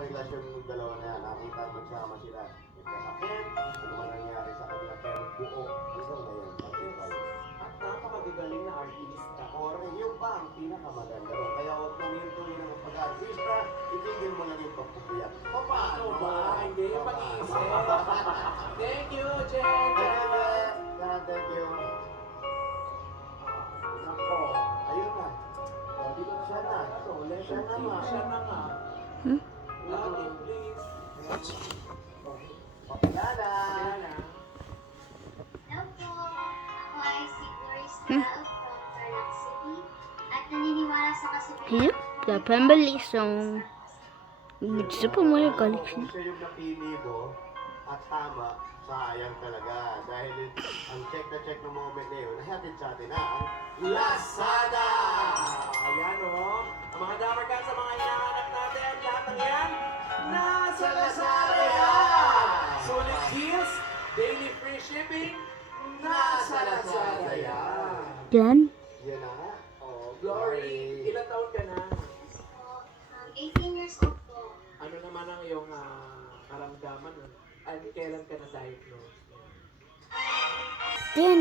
relasyon ng dalawa na yan. Nakita magsama sila. Nagkasakit, ano man nangyari sa kanila, pero buo. Hanggang ngayon, matibay. At napakagaling na artista. Correct, yun pa ang pinakamaganda. Kaya huwag mong yung tuloy ng pag-artista, itigil mo lang yung pagpupuyat. Paano ba? Hindi yung pag-iisip. Thank you, Jen. Thank you. Nako, ayun na. Hindi ko na Siya na. Siya na nga. Siya na nga. Lagi, please. Pakilala. Pakilala. Hello po! Ako ay si Glorista from Tarlac City at naniniwala sa kasibigan. Yep, the family song. Gusto po mo yung collection. Kung siya yung napili mo at tama, sayang talaga. Dahil ang check na check ng moment na yun, nahatid sa atin ang Lazada! Ayan o. Ang mga Dapper Cats sa mga hinahanap natin, lahat ng yan, nasa Lazada yan! Solid deals, daily free shipping, nasa Lazada yan. Yan. Yan na nga. Oh, Glory, ilang taon ka na? Yes po. 18 years old po. Ano naman ang iyong karamdaman? Kailan ka na-diagnose? Din.